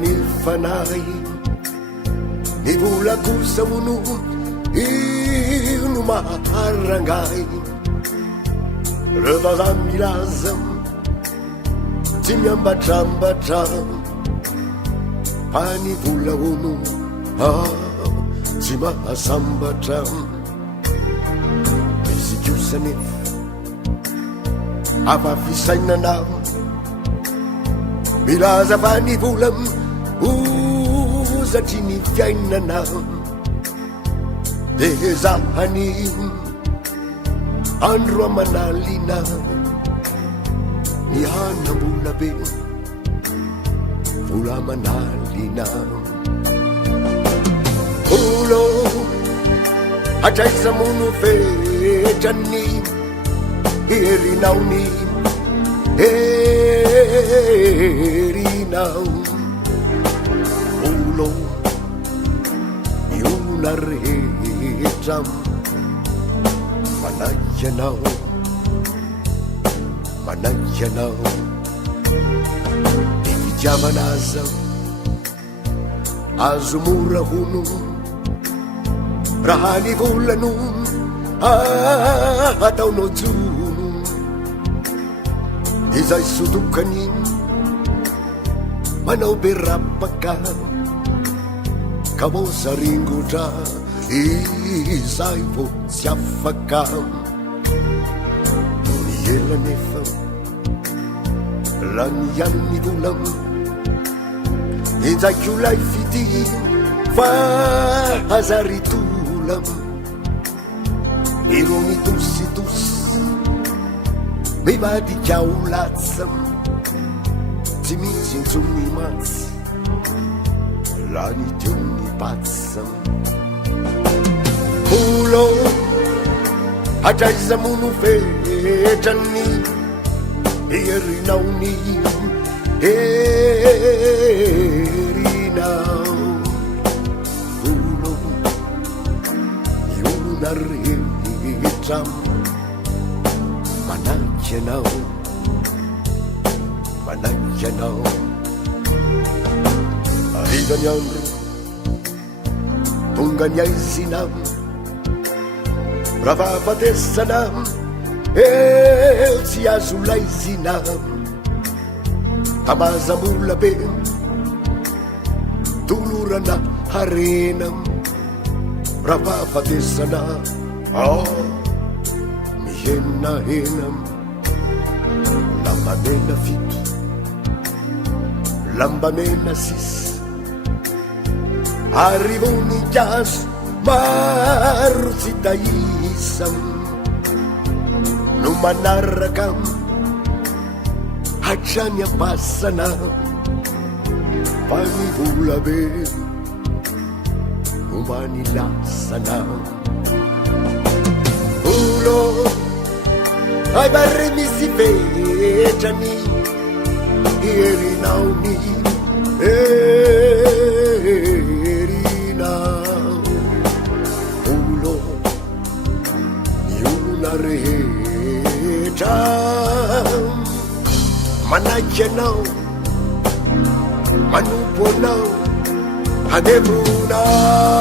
ny fanay ny vola kosa mono io no maharangay rehefa za milaza tsy miambatrambatra fa ny vola ono tsy mahasambatra misy kosanefa afafisainana milaza fa ny vola ozatry ny fiainana de zahany andro amanalina ny hanambola be vola manalina olo atraiza mono fetrany herinao herinao olo miona rehetra manaiky anao ny fitiavanaza azo mora hono raha ny volano ataonao jono izay sodokany manao be rapaka ka vosaringotra izay vo tsy afaka miela nefa la mianny vola injaiky olay fity fa hazaritola iro mitositosy mivadikao latsa tsy misy intsony matsy la nitiony patsa olo atraiza mono fetrany herinaony herinao olo miona rehetra manaiky anao arizany andro tonga ny aizina raha fahafatesana eo tsy azo laizina tamazambola be tolorana harena raha fahafatesana mihenahena lambamena fito lambamena sisy arivonink'azo maro tsy taisa no manaraka hatrany ambasana fa ny vola be ombany lasana olo ay barre misy fetrany herinaony herinao olo miona rehetra manaiky anao manompo anao handevonao